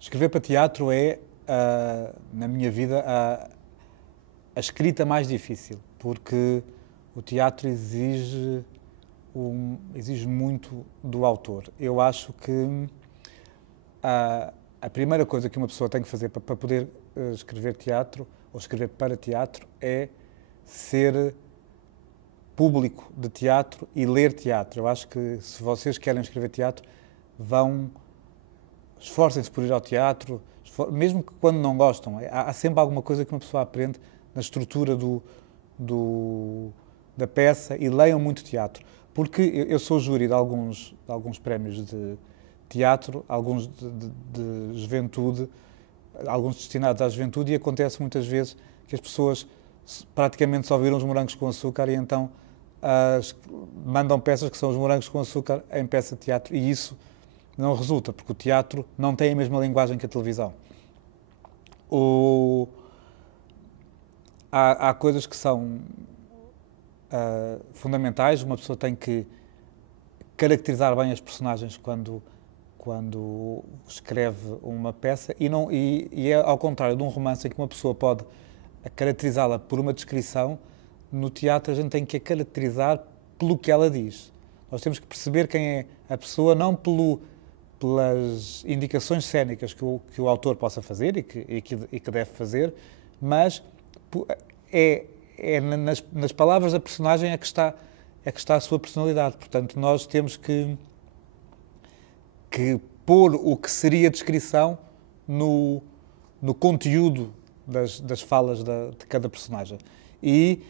Escrever para teatro é, na minha vida, a escrita mais difícil, porque o teatro exige muito do autor. Eu acho que a primeira coisa que uma pessoa tem que fazer para poder escrever teatro, ou escrever para teatro, é ser público de teatro e ler teatro. Eu acho que se vocês querem escrever teatro, esforcem-se por ir ao teatro, mesmo que quando não gostam. Há sempre alguma coisa que uma pessoa aprende na estrutura da peça, e leiam muito teatro. Porque eu sou júri de alguns prémios de teatro, alguns de juventude, alguns destinados à juventude, e acontece muitas vezes que as pessoas praticamente só viram os morangos com açúcar e então mandam peças que são os morangos com açúcar em peça de teatro, e isso não resulta, porque o teatro não tem a mesma linguagem que a televisão. Há coisas que são fundamentais. Uma pessoa tem que caracterizar bem as personagens quando escreve uma peça, e é ao contrário de um romance em que uma pessoa pode caracterizá-la por uma descrição. No teatro a gente tem que a caracterizar pelo que ela diz. Nós temos que perceber quem é a pessoa, não pelas indicações cênicas que o autor possa fazer e que deve fazer, mas nas palavras da personagem é que está a sua personalidade. Portanto, nós temos que pôr o que seria descrição no conteúdo das falas de cada personagem. E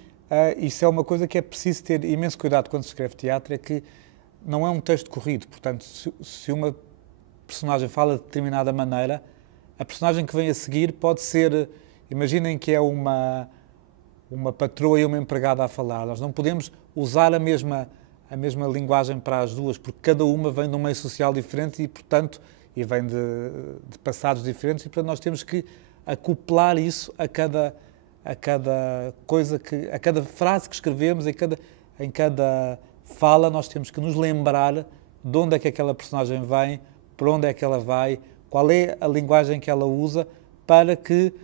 isso é uma coisa que é preciso ter imenso cuidado quando se escreve teatro, é que não é um texto corrido. Portanto, se uma personagem fala de determinada maneira, a personagem que vem a seguir pode ser... Imaginem que é uma patroa e uma empregada a falar. Nós não podemos usar a mesma linguagem para as duas, porque cada uma vem de um meio social diferente e vem de passados diferentes, e portanto nós temos que acoplar isso a cada frase que escrevemos, em cada fala. Nós temos que nos lembrar de onde é que aquela personagem vem, para onde é que ela vai, qual é a linguagem que ela usa, para que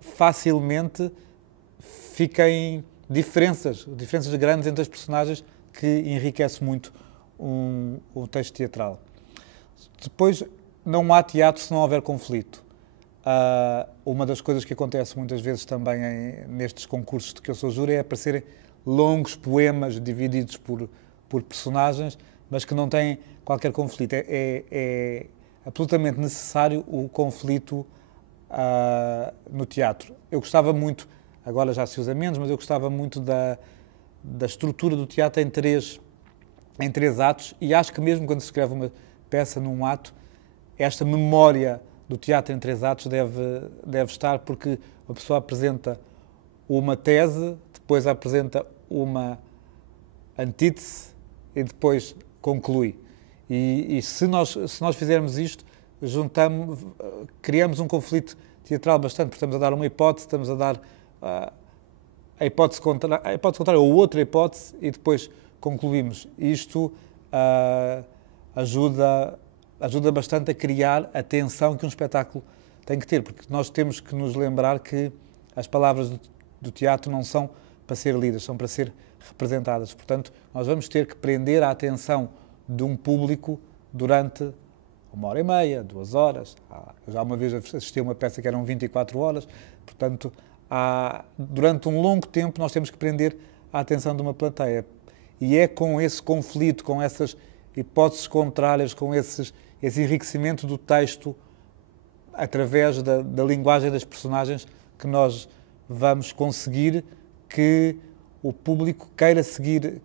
facilmente fiquem diferenças grandes entre as personagens, que enriquece muito um texto teatral. Depois, não há teatro se não houver conflito. Uma das coisas que acontece muitas vezes também nestes concursos de que eu sou júri é aparecerem longos poemas divididos por personagens, mas que não têm qualquer conflito. É absolutamente necessário o conflito no teatro. Eu gostava muito, agora já se usa menos, mas eu gostava muito da estrutura do teatro em três atos, e acho que mesmo quando se escreve uma peça num ato, esta memória do teatro em 3 atos deve estar, porque a pessoa apresenta uma tese, depois apresenta uma antítese e depois conclui. E se nós fizermos isto, criamos um conflito teatral bastante, porque estamos a dar uma hipótese, estamos a dar a hipótese contrária ou outra hipótese, e depois concluímos. Isto ajuda bastante a criar a tensão que um espetáculo tem que ter, porque nós temos que nos lembrar que as palavras do teatro não são para ser lidas, são para ser representadas. Portanto, nós vamos ter que prender a atenção de um público durante 1h30, 2 horas. Já uma vez assisti a uma peça que eram 24 horas, portanto, durante um longo tempo nós temos que prender a atenção de uma plateia. E é com esse conflito, com essas hipóteses contrárias, com esse enriquecimento do texto, através da linguagem das personagens, que nós vamos conseguir que o público queira seguir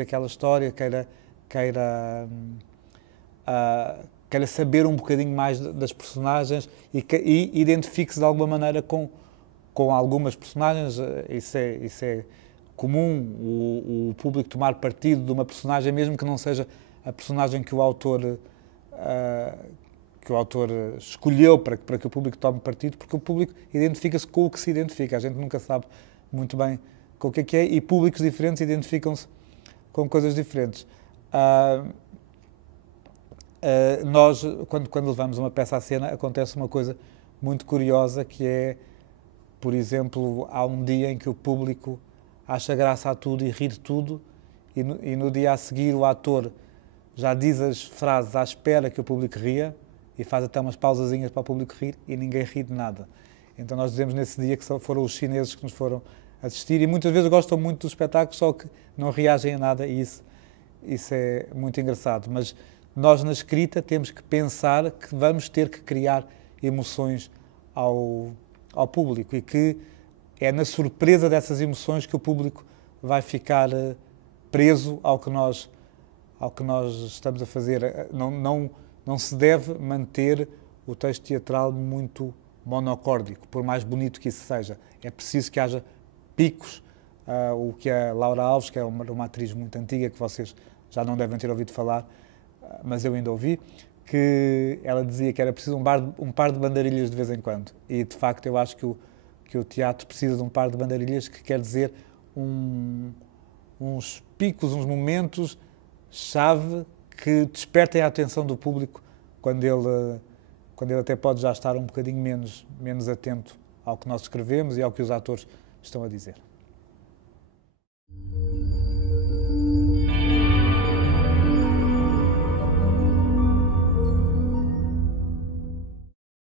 aquela história, queira saber um bocadinho mais das personagens e identifique-se de alguma maneira com algumas personagens. Isso é comum, o público tomar partido de uma personagem, mesmo que não seja a personagem que o autor escolheu para que o público tome partido, porque o público identifica-se com o que se identifica. A gente nunca sabe muito bem com o que é, e públicos diferentes identificam-se com coisas diferentes. nós, quando levamos uma peça à cena, acontece uma coisa muito curiosa, que é, por exemplo, há um dia em que o público acha graça a tudo e ri de tudo, e no dia a seguir o ator já diz as frases à espera que o público ria e faz até umas pausazinhas para o público rir e ninguém ri de nada. Então nós dizemos nesse dia que foram os chineses que nos foram assistir e muitas vezes gostam muito do espetáculo, só que não reagem a nada e isso é muito engraçado. Mas nós na escrita temos que pensar que vamos ter que criar emoções ao público e que é na surpresa dessas emoções que o público vai ficar preso ao que nós estamos a fazer. Não se deve manter o texto teatral muito monocórdico, por mais bonito que isso seja. É preciso que haja picos, o que a Laura Alves, que é uma atriz muito antiga, que vocês já não devem ter ouvido falar, mas eu ainda ouvi, que ela dizia que era preciso um par de bandarilhas de vez em quando. E, de facto, eu acho que o teatro precisa de um par de bandarilhas, que quer dizer uns picos, uns momentos-chave que despertem a atenção do público quando ele até pode já estar um bocadinho menos atento ao que nós escrevemos e ao que os atores estão a dizer.